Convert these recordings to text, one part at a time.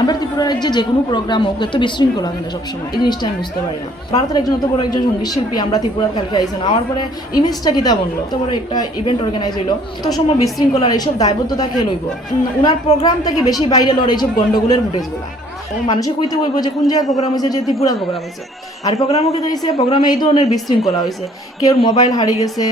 আমরা ত্রিপুরা রাজ্যে যে কোনো প্রোগ্রাম হোক এত বিশৃঙ্খলা কেন সবসময়, এই জিনিসটা আমি বুঝতে পারি না। ভারতের একজন অত বড় একজন সঙ্গীত শিল্পী আমরা ত্রিপুরার কালকে আইছেন, আমার পরে ইমেজটা কিতা বললো, এত বড় একটা ইভেন্ট অর্গানাইজ হইলো, এত সময় বিশৃঙ্খলার এইসব দায়বদ্ধতা কে লইব? উনার প্রোগ্রাম থেকে বেশি বাইরে লড় এইসব গন্ডগোলের ফুটেজগুলা মানুষে কইতে বলবো যে কোন জায়গায় প্রোগ্রাম হয়েছে, যে ত্রিপুরার প্রোগ্রাম হয়েছে। আর প্রোগ্রামও কিন্তু হয়েছে, প্রোগ্রামে এই ধরনের বিশৃঙ্খলা হয়েছে, কেউ মোবাইল হারিয়ে গেছে,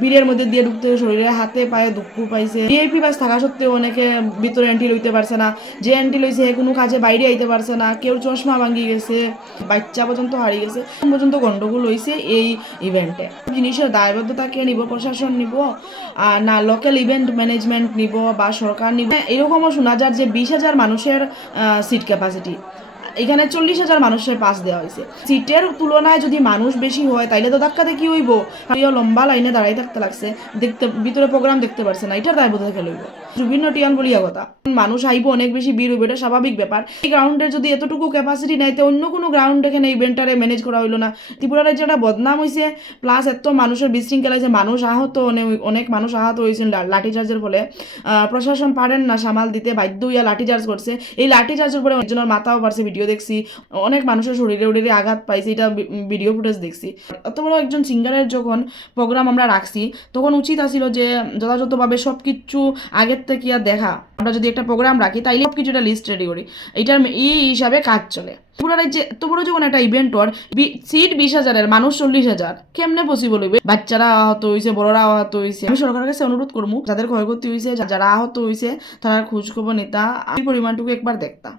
ভিড়ের মধ্যে দিয়ে ঢুকতে শরীরে হাতে পায়ে দুঃখ পাইছে, ভিআইপি বাস থাকা সত্ত্বেও অনেকে ভিতরে এন্ট্রি লইতে পারছে না, যে এন্ট্রি লইছে কোনো কাজে বাইরে আইতে পারছে না, কেউ চশমা ভাঙি গেছে, বাচ্চা পর্যন্ত হারিয়ে গেছে, পর্যন্ত গন্ডগোল হয়েছে এই ইভেন্টে। জিনিসের দায়বদ্ধতা কে নিব? প্রশাসন নিব না লোকাল ইভেন্ট ম্যানেজমেন্ট নিব বা সরকার নিব? এরকমও শোনা যায় যে 20,000 মানুষের সিট ক্যাপাসিটি, এখানে 40,000 মানুষের পাস দেওয়া হয়েছে। সিটের তুলনায় যদি মানুষ বেশি হয় তাইলে তো ধাক্কাতে কি হইব? লম্বা লাইনে দাঁড়াই থাকতে লাগছে, দেখতে ভিতরে প্রোগ্রাম দেখতে পারছে না, এটার দায়বদ্ধতা কে লইব? বিভিন্ন টিয়ান বলিয়া কথা, মানুষ আইব, অনেক বেশি ভিড় হইব, এটা স্বাভাবিক ব্যাপার। এই গ্রাউন্ডের যদি এতটুকু ক্যাপাসিটি নাই, তো অন্য কোনো গ্রাউন্ড এখানে ইভেন্টারে ম্যানেজ করা হইলো না। ত্রিপুরা রাজ্যে একটা বদনাম হয়েছে, প্লাস এত মানুষের বিশৃঙ্খলা হয়েছে, মানুষ আহত, অনেক মানুষ আহত হয়েছেন লাঠিচার্জের ফলে। প্রশাসন পারেন না সামাল দিতে, বাধ্য হইয়া লাঠিচার্জ করছে। এই লাঠিচার্জের পরে একজনের মাথাও পারছে, ভিডিও দেখছি, অনেক মানুষের শরীরে আঘাত পাইছে, এটা ভিডিও ফুটেজ দেখছি। এত বড় একজন সিঙ্গারের যখন প্রোগ্রাম আমরা রাখছি, তখন উচিত আছিল যে যথাযথভাবে সব কিছু আগের থেকে দেখা। আমরা যদি একটা প্রোগ্রাম রাখি তাইলে সব কিছু একটা লিস্ট রেডি করি, এইটার এই হিসাবে কাজ চলে। পুরা রাজ্যে এত বড় যখন একটা ইভেন্ট হর, সিট 20,000, মানুষ 40,000, কেমনে পসিবল হইবে? বাচ্চারা আহত হয়েছে, বড়রা আহত হয়েছে। আমি সরকারের কাছে অনুরোধ করবো, যাদের ক্ষয়ক্ষতি হয়েছে, যারা আহত হয়েছে, তারা খোঁজ খবর নিতা, এই পরিমাণটুকু একবার দেখতা।